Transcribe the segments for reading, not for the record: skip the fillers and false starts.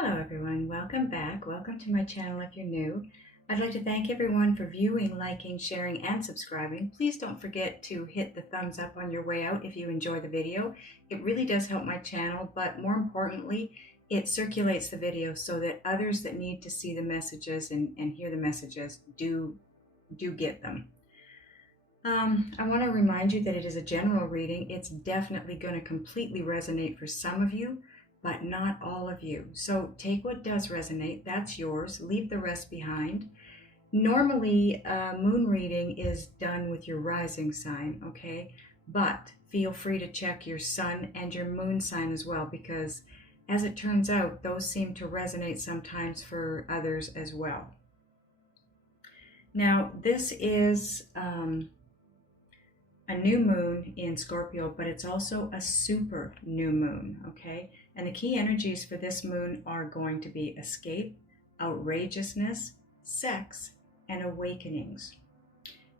Hello everyone, welcome back. Welcome to my channel if you're new. I'd like to thank everyone for viewing, liking, sharing, and subscribing. Please don't forget to hit the thumbs up on your way out if you enjoy the video. It really does help my channel, but more importantly, it circulates the video so that others that need to see the messages and hear the messages do get them. I want to remind you that it is a general reading. It's definitely going to completely resonate for some of you, but not all of you. So take what does resonate, that's yours. Leave the rest behind. Normally, moon reading is done with your rising sign, okay? But feel free to check your sun and your moon sign as well, because as it turns out, those seem to resonate sometimes for others as well. Now, this is a new moon in Scorpio, but it's also a super new moon, okay? And the key energies for this moon are going to be escape, outrageousness, sex, and awakenings.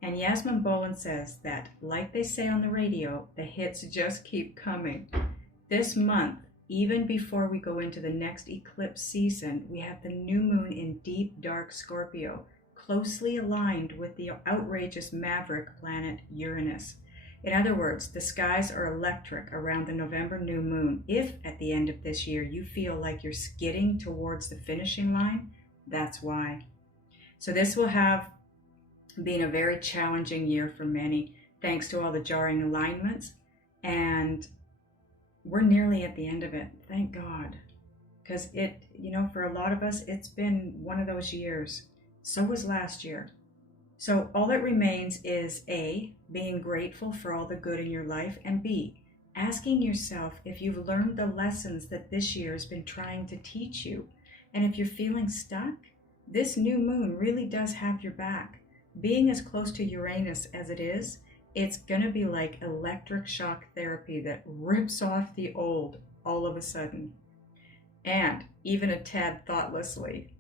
And Yasmin Boland says that, like they say on the radio, the hits just keep coming. This month, even before we go into the next eclipse season, we have the new moon in deep, dark Scorpio, closely aligned with the outrageous maverick planet Uranus. In other words, the skies are electric around the November new moon. If at the end of this year you feel like you're skidding towards the finishing line, that's why. So this will have been a very challenging year for many, thanks to all the jarring alignments, and we're nearly at the end of it, thank God. Because for a lot of us, it's been one of those years. So was last year. So all that remains is A, being grateful for all the good in your life, and B, asking yourself if you've learned the lessons that this year has been trying to teach you. And if you're feeling stuck, this new moon really does have your back. Being as close to Uranus as it is, it's going to be like electric shock therapy that rips off the old all of a sudden. And even a tad thoughtlessly.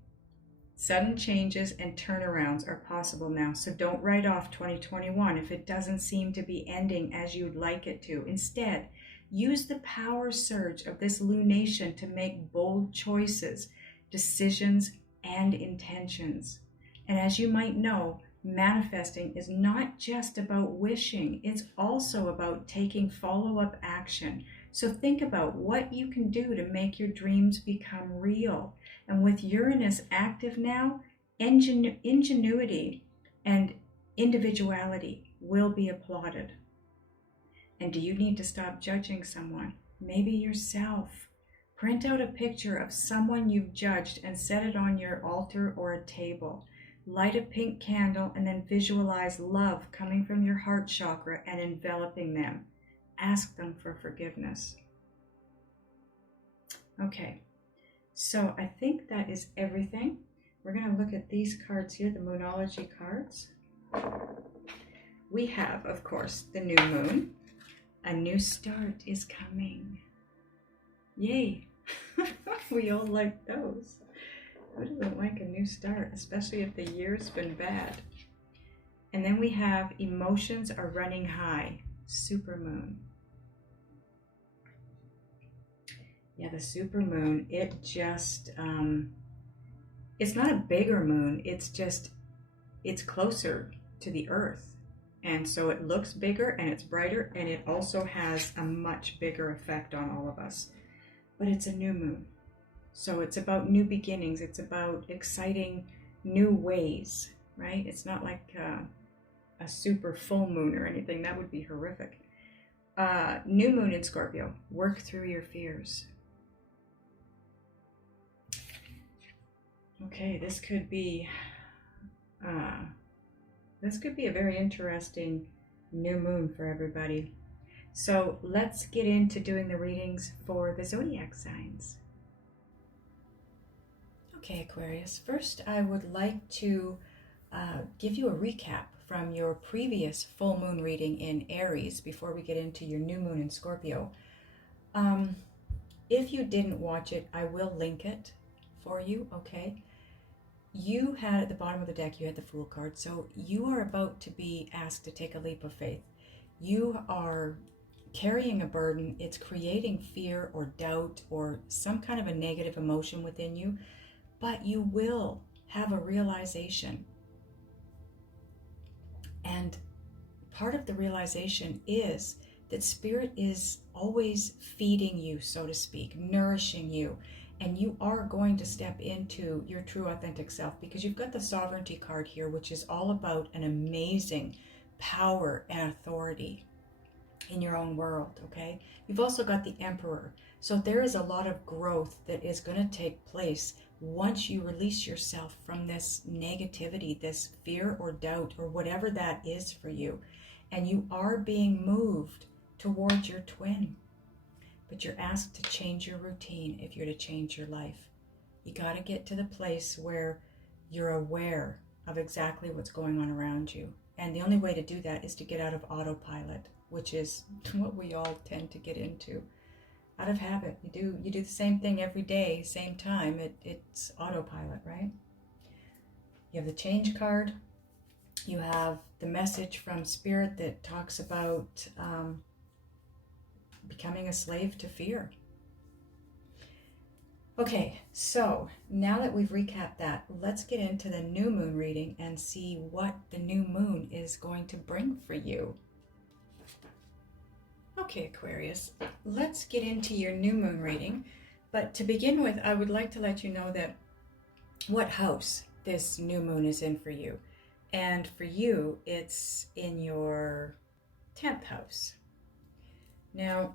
Sudden changes and turnarounds are possible now, so don't write off 2021 if it doesn't seem to be ending as you'd like it to. Instead, use the power surge of this lunation to make bold choices, decisions, and intentions. And as you might know, manifesting is not just about wishing, it's also about taking follow-up action. So think about what you can do to make your dreams become real. And with Uranus active now, ingenuity and individuality will be applauded. And do you need to stop judging someone? Maybe yourself. Print out a picture of someone you've judged and set it on your altar or a table. Light a pink candle and then visualize love coming from your heart chakra and enveloping them. Ask them for forgiveness. Okay, so I think that is everything. We're going to look at these cards here, the Moonology cards. We have, of course, the new moon. A new start is coming. Yay! We all like those. Who doesn't like a new start, especially if the year's been bad? And then we have emotions are running high, supermoon. Yeah, the supermoon, it just, it's not a bigger moon, it's closer to the earth. And so it looks bigger and it's brighter, and it also has a much bigger effect on all of us. But it's a new moon. So it's about new beginnings. It's about exciting new ways, right? It's not like a super full moon or anything. That would be horrific. New moon in Scorpio. Work through your fears. Okay, this could be a very interesting new moon for everybody. So let's get into doing the readings for the zodiac signs. Okay, Aquarius, first I would like to give you a recap from your previous full moon reading in Aries before we get into your new moon in Scorpio. If you didn't watch it, I will link it for you, okay? You had at the bottom of the deck, you had the Fool card, so you are about to be asked to take a leap of faith. You are carrying a burden. It's creating fear or doubt or some kind of a negative emotion within you, but you will have a realization. And part of the realization is that Spirit is always feeding you, so to speak, nourishing you. And you are going to step into your true authentic self, because you've got the sovereignty card here, which is all about an amazing power and authority in your own world, okay? You've also got the Emperor. So there is a lot of growth that is going to take place once you release yourself from this negativity, this fear or doubt or whatever that is for you. And you are being moved towards your twin. But you're asked to change your routine if you're to change your life. You got to get to the place where you're aware of exactly what's going on around you. And the only way to do that is to get out of autopilot, which is what we all tend to get into. Out of habit. You do the same thing every day, same time. It's autopilot, right? You have the change card. You have the message from Spirit that talks about becoming a slave to fear. Okay, so now that we've recapped that, let's get into the new moon reading and see what the new moon is going to bring for you. Okay, Aquarius, let's get into your new moon reading. But to begin with, I would like to let you know that what house this new moon is in for you. And for you, it's in your 10th house. Now,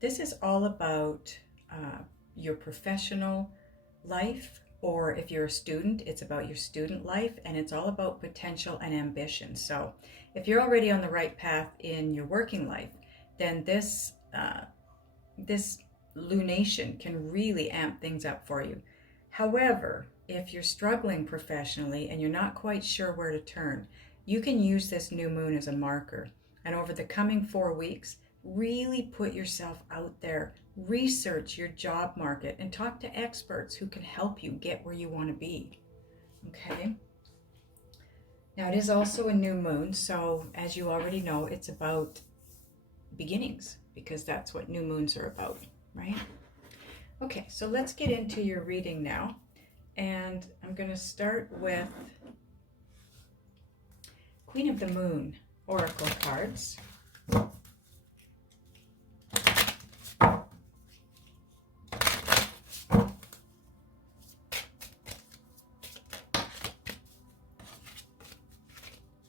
this is all about your professional life, or if you're a student, it's about your student life, and it's all about potential and ambition. So if you're already on the right path in your working life, then this lunation can really amp things up for you. However, if you're struggling professionally and you're not quite sure where to turn, you can use this new moon as a marker. And over the coming 4 weeks, really put yourself out there, research your job market, and talk to experts who can help you get where you want to be. Okay? Now, it is also a new moon, so as you already know, it's about beginnings, because that's what new moons are about, right? Okay, so let's get into your reading now. And I'm going to start with Queen of the Moon Oracle cards.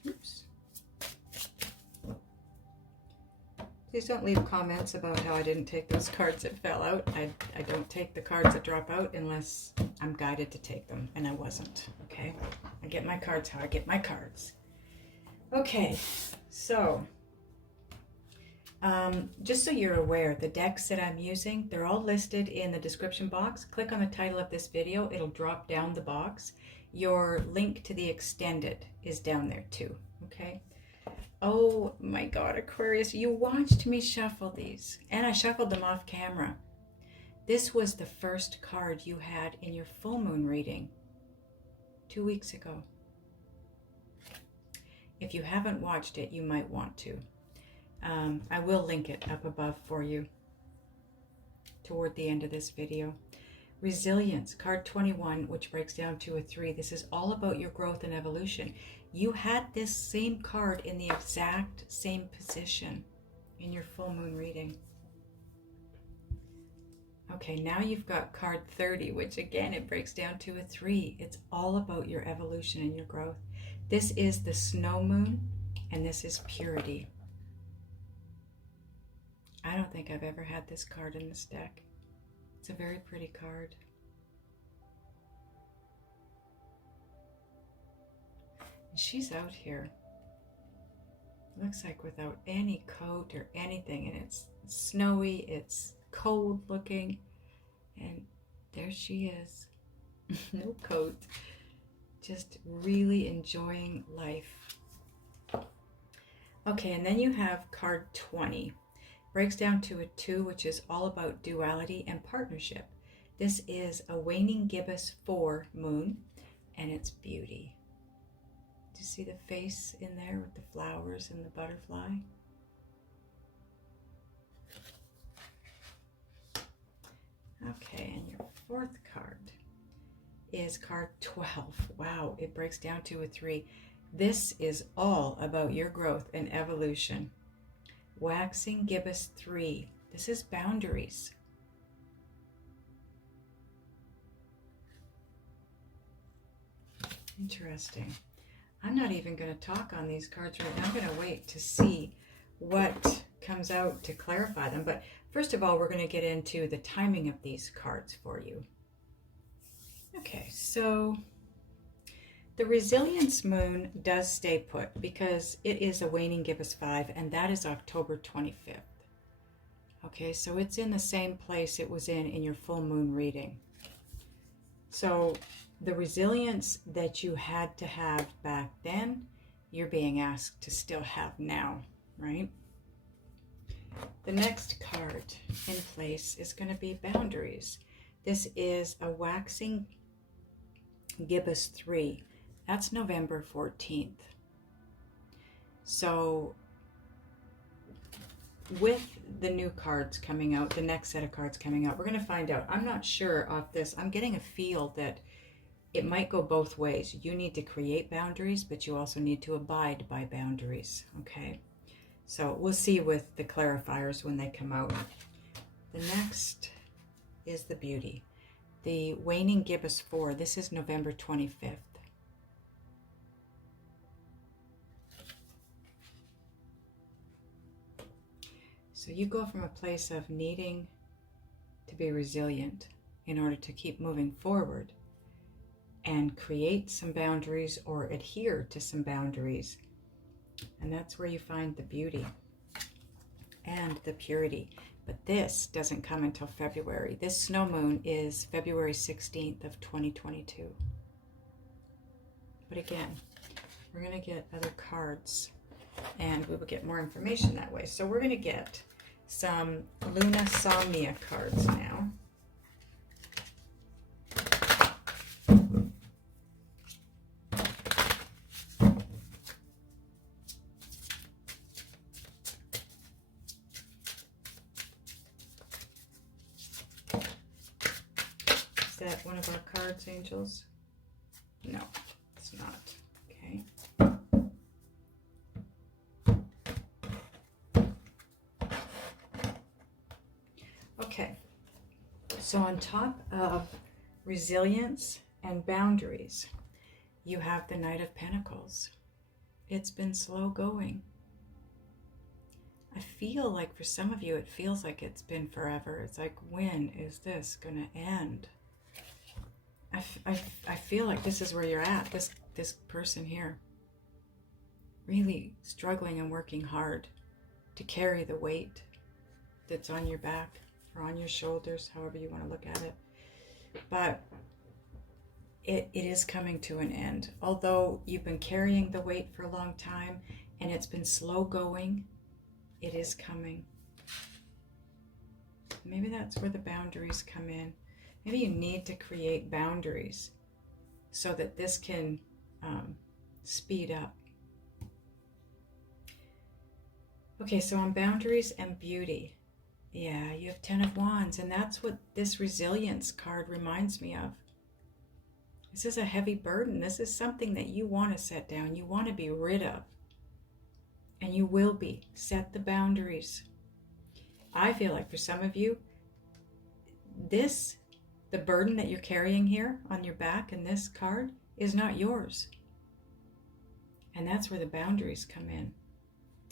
Oops. Please don't leave comments about how I didn't take those cards that fell out. I don't take the cards that drop out unless I'm guided to take them, and I wasn't, okay? I get my cards how I get my cards. Okay, so just so you're aware, the decks that I'm using, they're all listed in the description box. Click on the title of this video, it'll drop down the box. Your link to the extended is down there too, okay? Oh my God, Aquarius, you watched me shuffle these, and I shuffled them off camera. This was the first card you had in your full moon reading 2 weeks ago. If you haven't watched it, you might want to. I will link it up above for you toward the end of this video. Resilience, card 21, which breaks down to a 3. This is all about your growth and evolution. You had this same card in the exact same position in your full moon reading. Okay, now you've got card 30, which again, it breaks down to a 3. It's all about your evolution and your growth. This is the snow moon, and this is purity. I don't think I've ever had this card in this deck. It's a very pretty card. And she's out here. Looks like without any coat or anything, and it's snowy, it's cold looking, and there she is. No coat. Just really enjoying life. Okay, and then you have card 20. Breaks down to a 2, which is all about duality and partnership. This is a waning gibbous 4 moon, and it's beauty. Do you see the face in there with the flowers and the butterfly? Okay, and your fourth card is card 12. Wow, it breaks down to a 3. This is all about your growth and evolution. Waxing gibbous 3. This is boundaries. Interesting. I'm not even going to talk on these cards right now. I'm going to wait to see what comes out to clarify them. But first of all, we're going to get into the timing of these cards for you. Okay, so the resilience moon does stay put because it is a waning gibbous 5, and that is October 25th. Okay, so it's in the same place it was in your full moon reading. So the resilience that you had to have back then, you're being asked to still have now, right? The next card in place is going to be boundaries. This is a waxing gibbous 3. That's November 14th. So with the new cards coming out, the next set of cards coming out, we're going to find out. I'm not sure of this. I'm getting a feel that it might go both ways. You need to create boundaries, but you also need to abide by boundaries, okay? So we'll see with the clarifiers when they come out. The next is the beauty. The waning gibbous 4. This is November 25th. So you go from a place of needing to be resilient in order to keep moving forward and create some boundaries or adhere to some boundaries. And that's where you find the beauty and the purity. But this doesn't come until February. This snow moon is February 16th of 2022. But again, we're going to get other cards and we will get more information that way. So we're going to get some Lunasomnia cards now. Is that one of our cards, angels? No, it's not. Okay. Okay, so on top of resilience and boundaries, you have the Knight of Pentacles. It's been slow going. I feel like for some of you, it feels like it's been forever. It's like, when is this going to end? I feel like this is where you're at, this person here. Really struggling and working hard to carry the weight that's on your back or on your shoulders, however you want to look at it. But it is coming to an end. Although you've been carrying the weight for a long time and it's been slow going, it is coming. Maybe that's where the boundaries come in. Maybe you need to create boundaries so that this can speed up. Okay, so on boundaries and beauty, yeah, you have 10 of Wands, and that's what this resilience card reminds me of. This is a heavy burden. This is something that you want to set down, you want to be rid of, and you will be. Set the boundaries. I feel like for some of you, the burden that you're carrying here on your back in this card is not yours. And that's where the boundaries come in.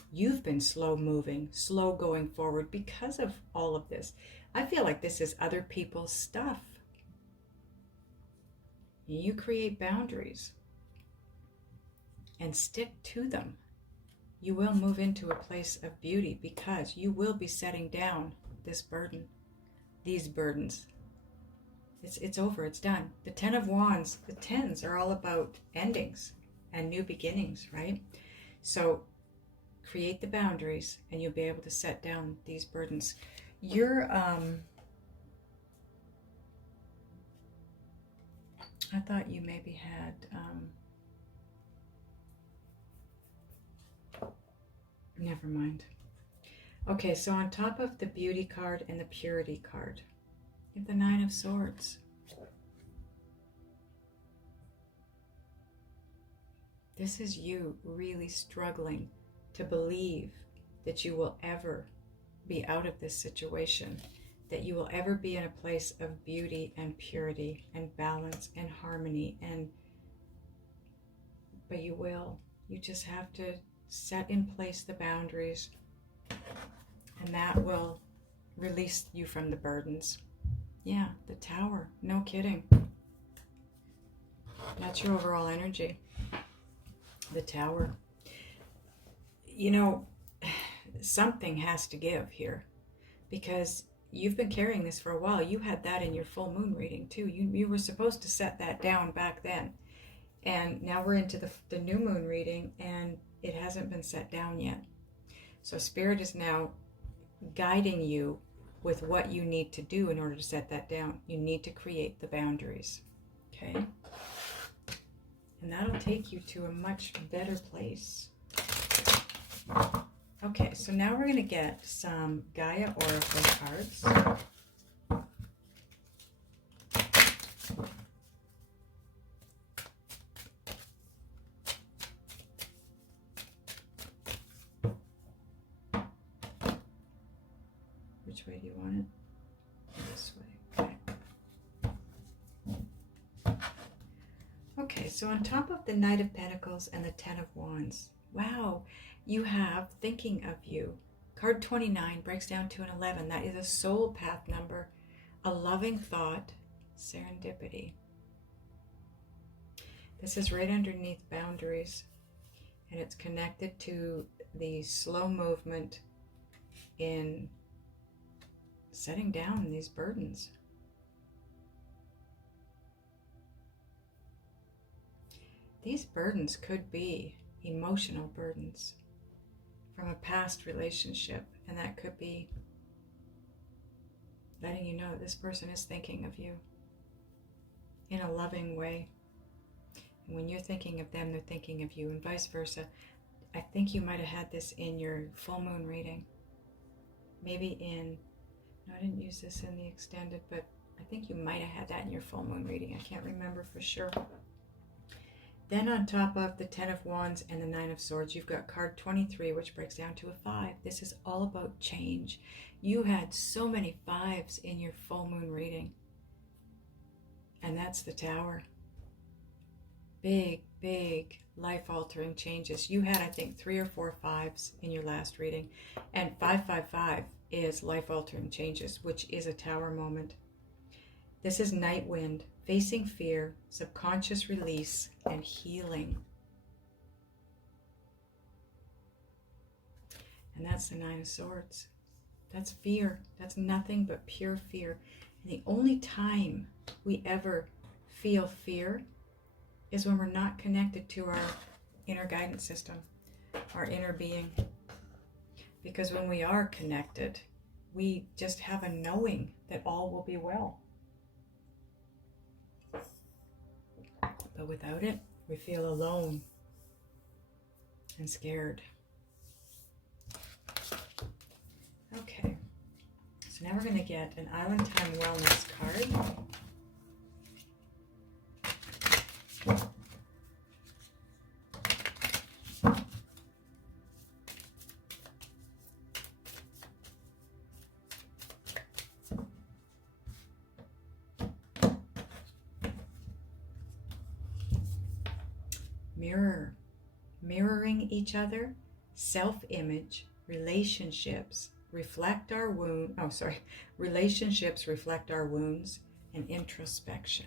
You've been slow moving, slow going forward because of all of this. I feel like this is other people's stuff. You create boundaries and stick to them. You will move into a place of beauty because you will be setting down this burden, these burdens. It's over, it's done. The 10 of Wands, the 10s are all about endings and new beginnings, right? So create the boundaries and you'll be able to set down these burdens. You're, I thought you maybe had, never mind. Okay, so on top of the beauty card and the purity card, You have the Nine of Swords. This is you really struggling to believe that you will ever be out of this situation, that you will ever be in a place of beauty and purity and balance and harmony, but you will. You just have to set in place the boundaries, and that will release you from the burdens. Yeah, the Tower, no kidding. That's your overall energy. The Tower. You know, something has to give here, because you've been carrying this for a while. You had that in your full moon reading too. You were supposed to set that down back then. And now we're into the new moon reading, and it hasn't been set down yet. So Spirit is now guiding you with what you need to do in order to set that down. You need to create the boundaries. Okay? And that'll take you to a much better place. Okay, so now we're going to get some Gaia Oracle cards. Which way do you want it? This way. Okay. Okay, so on top of the Knight of Pentacles and the Ten of Wands, wow, you have thinking of you. Card 29 breaks down to an 11. That is a soul path number, a loving thought, serendipity. This is right underneath boundaries, and it's connected to the slow movement in setting down these burdens. These burdens could be emotional burdens from a past relationship, and that could be letting you know that this person is thinking of you in a loving way. And when you're thinking of them, they're thinking of you, and vice versa. I think you might have had this in your full moon reading. Maybe in, no, I didn't use this in the extended, but I think you might have had that in your full moon reading. I can't remember for sure. Then on top of the Ten of Wands and the Nine of Swords, you've got card 23, which breaks down to a 5. This is all about change. You had so many 5s in your full moon reading. And that's the Tower. Big, big life-altering changes. You had, I think, 3 or 4 5s in your last reading. And 555 is life-altering changes, which is a Tower moment. This is Night Wind, facing fear, subconscious release, and healing. And that's the Nine of Swords. That's fear. That's nothing but pure fear. And the only time we ever feel fear is when we're not connected to our inner guidance system, our inner being. Because when we are connected, we just have a knowing that all will be well. But without it, we feel alone and scared. Okay, so now we're going to get an Island Time Wellness card. Mirroring each other, self-image, relationships reflect our relationships reflect our wounds, and introspection.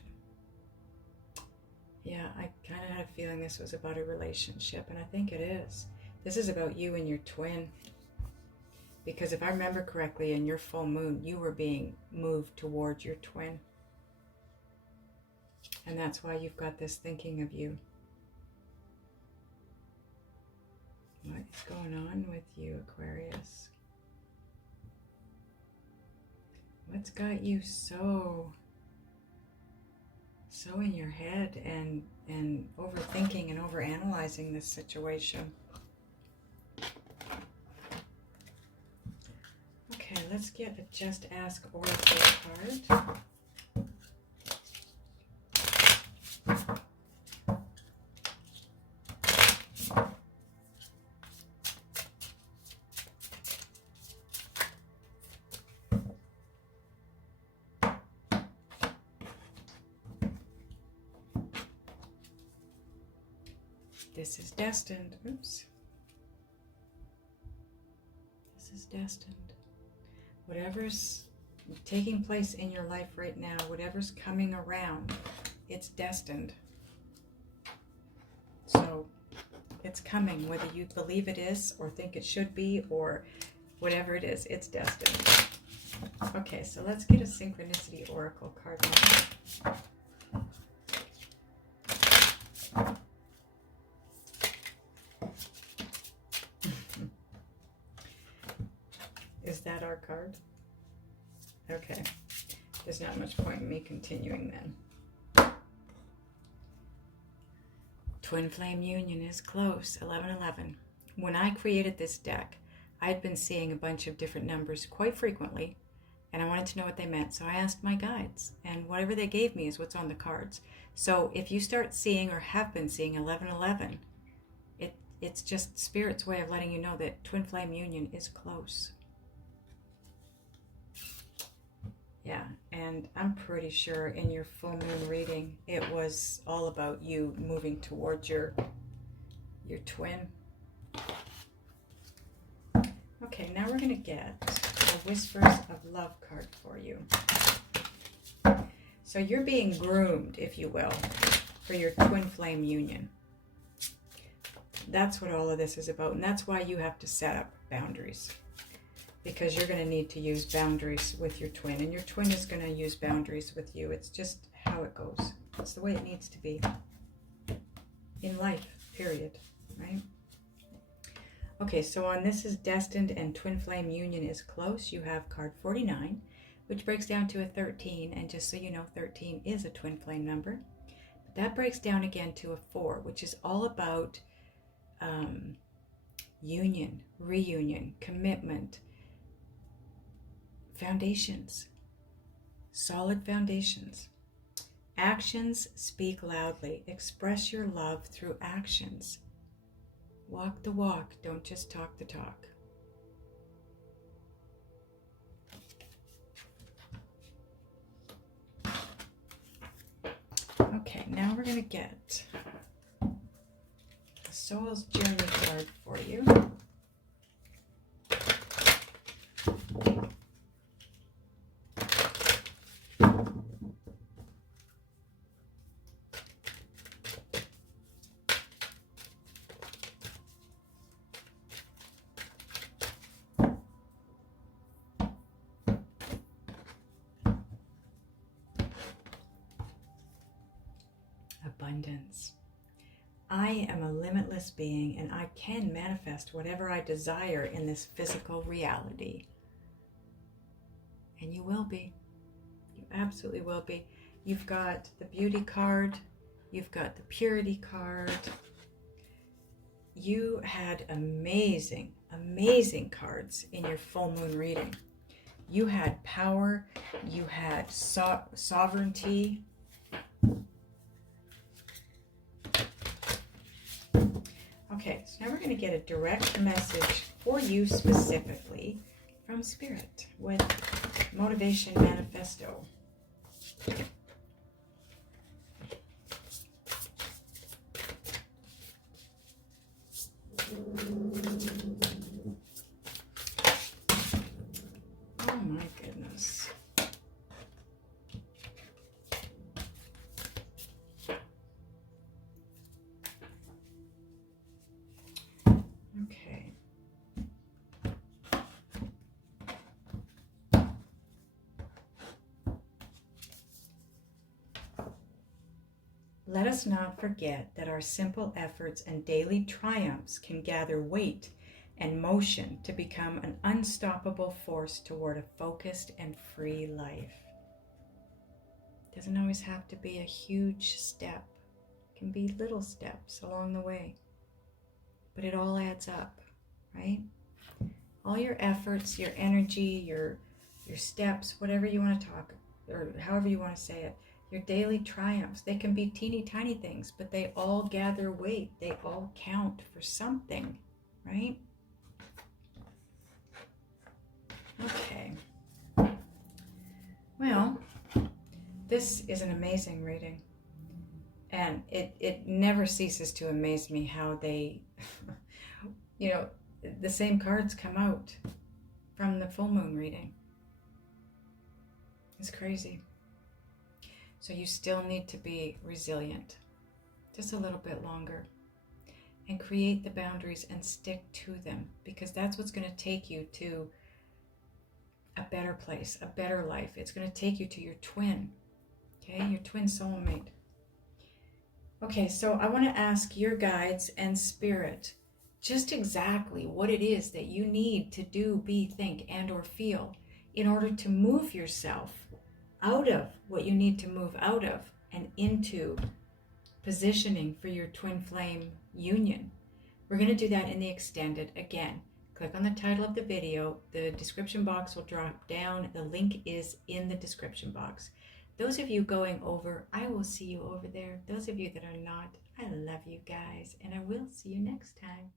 Yeah, I kind of had a feeling this was about a relationship, and I think it is. This is about you and your twin. Because if I remember correctly, in your full moon, you were being moved towards your twin. And that's why you've got this thinking of you. What is going on with you, Aquarius? What's got you so in your head and overthinking and overanalyzing this situation? Okay, let's get a Just Ask Oracle card. This is destined. Oops. This is destined. Whatever's taking place in your life right now, whatever's coming around, it's destined. So it's coming, whether you believe it is or think it should be or whatever it is, it's destined. Okay, so let's get a Synchronicity Oracle card now. Is that our card? Okay. There's not much point in me continuing then. Twin flame union is close, 1111. When I created this deck, I had been seeing a bunch of different numbers quite frequently, and I wanted to know what they meant. So I asked my guides, and whatever they gave me is what's on the cards. So if you start seeing or have been seeing 1111, it's just Spirit's way of letting you know that twin flame union is close. Yeah, and I'm pretty sure in your full moon reading, it was all about you moving towards your twin. Okay, now we're going to get a Whispers of Love card for you. So you're being groomed, if you will, for your twin flame union. That's what all of this is about, and that's why you have to set up boundaries. Because you're going to need to use boundaries with your twin, and your twin is going to use boundaries with you. It's just how it goes. It's the way it needs to be in life, period, right? Okay, so on This is Destined and Twin Flame Union is Close, you have card 49, which breaks down to a 13, and just so you know, 13 is a twin flame number. But that breaks down again to a 4, which is all about union, reunion, commitment, foundations, solid foundations. Actions speak loudly. Express your love through actions. Walk the walk, don't just talk the talk. Okay, now we're going to get a Soul's Journey card for you. Abundance. I am a limitless being, and I can manifest whatever I desire in this physical reality. And you will be. You absolutely will be. You've got the Beauty card. You've got the Purity card. You had amazing, amazing cards in your full moon reading. You had power. You had sovereignty. Okay, so now we're going to get a direct message for you specifically from Spirit with Motivation Manifesto. Oh my goodness. Okay. Let us not forget that our simple efforts and daily triumphs can gather weight and motion to become an unstoppable force toward a focused and free life. It doesn't always have to be a huge step. It can be little steps along the way. But it all adds up, right? All your efforts, your energy, your steps, whatever you want to talk, or however you want to say it, your daily triumphs, they can be teeny tiny things, but they all gather weight. They all count for something, right? Okay. Well, this is an amazing reading. And it never ceases to amaze me how they, you know, the same cards come out from the full moon reading. It's crazy. So you still need to be resilient, just a little bit longer, and create the boundaries and stick to them, because that's what's going to take you to a better place, a better life. It's going to take you to your twin, okay, your twin soulmate. Okay, so I want to ask your guides and spirit just exactly what it is that you need to do, be, think, and or feel in order to move yourself out of what you need to move out of and into positioning for your twin flame union. We're going to do that in the extended. Again, click on the title of the video. The description box will drop down. The link is in the description box. Those of you going over, I will see you over there. Those of you that are not, I love you guys, and I will see you next time.